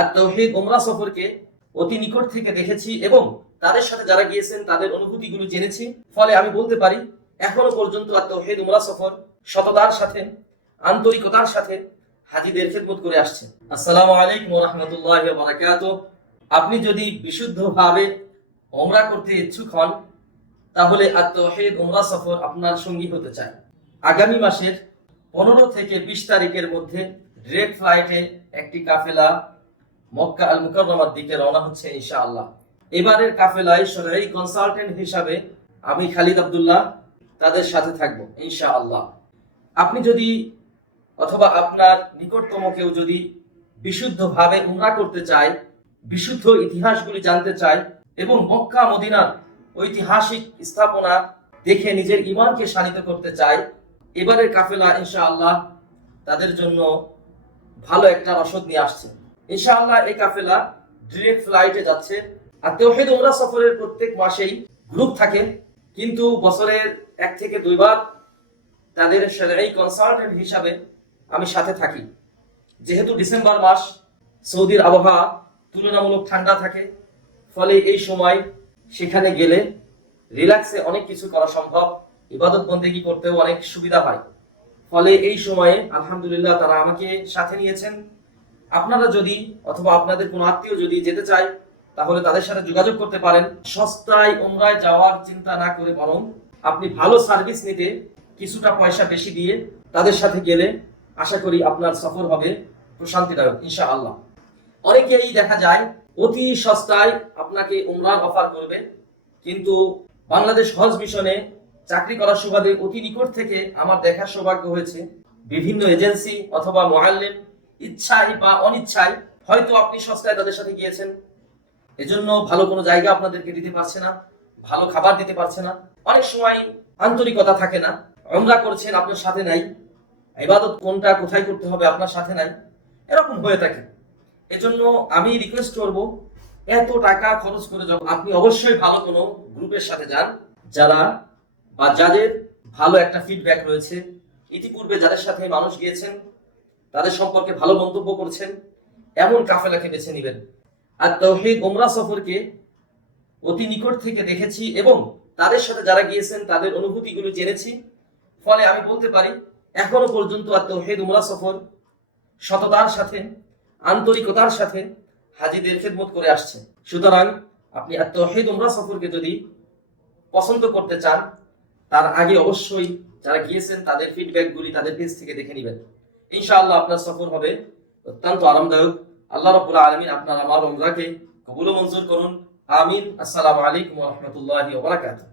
আত-তাওহীদ উমরা সফরকে অতি নিকট থেকে দেখেছি এবং তাদের সাথে যারা গিয়েছেন তাদের অনুভূতিগুলো জেনেছি। ফলে আমি বলতে পারি এখনো পর্যন্ত আত-তাওহীদ উমরা সফর সততার সাথে, আন্তরিকতার সাথে হাজীদের খেদমত করে আসছে। আসসালামু আলাইকুম ওয়া রাহমাতুল্লাহি ওয়া বারাকাতুহু। আপনি যদি বিশুদ্ধভাবে উমরা করতে ইচ্ছুক হন তাহলে আত-তাওহীদ উমরা সফর আপনার সঙ্গী হতে চায়। আগামী মাসের 15 থেকে 20 তারিখের মধ্যে ডিরেক্ট ফ্লাইটে একটি কাফেলা মক্কা আল মুকাররমার দিকে রওনা হচ্ছে ইনশাআল্লাহ। এবারের কাফেলায় শরঈ কনসালটেন্ট হিসাবে আমি খালিদ আব্দুল্লাহ তাদের সাথে থাকবো ইনশাআল্লাহ। আপনি যদি অথবা আপনার নিকটতম কেউ যদি বিশুদ্ধভাবে উমরা করতে চায়, বিশুদ্ধ ইতিহাসগুলি জানতে চায় এবং মক্কা মদিনার ঐতিহাসিক স্থাপনা দেখে নিজের ঈমানকে শানিত করতে চায়, এবারের কাফেলা ইনশাআল্লাহ তাদের জন্য ভালো একটা রসদ নিয়ে আসছে। ইনশাআল্লাহ এই কাফেলা ডিরেক্ট ফ্লাইটে যাচ্ছে। আর তাওহীদ উমরা সফরের প্রত্যেক মাসেই গ্রুপ থাকে, কিন্তু বছরের 1 থেকে 2 বার তাদের শরঈ কনসালটেন্ট হিসাবে আমি সাথে থাকি। যেহেতু ডিসেম্বর মাস, সৌদির আবহাওয়া তুলনামূলক ঠান্ডা থাকে, ফলে এই সময় সেখানে গেলে রিল্যাক্সে অনেক কিছু করা সম্ভব, ইবাদত বন্দেগী করতেও অনেক সুবিধা হয়। ফলে এই সময়ে আলহামদুলিল্লাহ তারা আমাকে সাথে নিয়েছেন। আপনারা যদি অথবা আপনাদের কোনো আত্মীয় যদি যেতে চায় তাহলে তাদের সাথে যোগাযোগ করতে পারেন। সস্তায় উমরায় যাওয়ার চিন্তা না করে বরং আপনি ভালো সার্ভিস নিতে কিছুটা পয়সা বেশি দিয়ে তাদের সাথে গেলে আশা করি আপনার সফর হবে প্রশান্তিদায়ক ইনশাআল্লাহ। অনেকেই দেখা যায় অতি সস্তায় আপনাকে উমরার অফার করবে, কিন্তু বাংলাদেশ হজ মিশনে চাকরি করার সুবাদে অতি নিকট থেকে আমার দেখার সৌভাগ্য হয়েছে বিভিন্ন এজেন্সি অথবা মুআল্লিম ইচ্ছায় বা অনিচ্ছায় হয়তো আপনি সস্তায় তাদের সাথে গিয়েছেন, এজন্য ভালো কোনো জায়গা আপনাদেরকে দিতে পারছে না, ভালো খাবার দিতে পারছে না, অনেক সময় আন্তরিকতা থাকে না, উমরা করছেন আপনার সাথে নাই, ইবাদত কোনটা কোথায় করতে হবে আপনার সাথে নাই, এরকম হয়ে থাকে। এজন্য আমি রিকোয়েস্ট করব, এত টাকা খরচ করে যখন আপনি অবশ্যই ভালো কোনো গ্রুপের সাথে যান, যারা বা যাদের ভালো একটা ফিডব্যাক রয়েছে, ইতিপূর্বে যাদের সাথে মানুষ গিয়েছেন তাদের সম্পর্কে ভালো মন্তব্য করছেন, এমন কাফেলাকে বেছে নেবেন। আর তাওহীদ উমরা সফরকে অতি নিকট থেকে দেখেছি এবং তাদের সাথে যারা গিয়েছেন তাদের অনুভূতিগুলো জেনেছি। ফলে আমি বলতে পারি এখনো পর্যন্ত আর তাওহীদ উমরা সফর সততার সাথে, আন্তরিকতার সাথে হাজীদের খেদমত করে আসছে। সুতরাং আপনি আর তাওহীদ উমরা সফরকে যদি পছন্দ করতে চান তার আগে অবশ্যই যারা গিয়েছেন তাদের ফিডব্যাকগুলি তাদের পেজ থেকে দেখে নেবেন। ইনশাআল্লাহ আপনার সফর হবে অত্যন্ত আরামদায়ক। আল্লাহ রাব্বুল আলামিন আপনার আমার উমরাকে কবুল ও মঞ্জুর করুন। আমিন। আসসালামু আলাইকুম ওয়া রাহমাতুল্লাহি ওয়া বারাকাতুহু।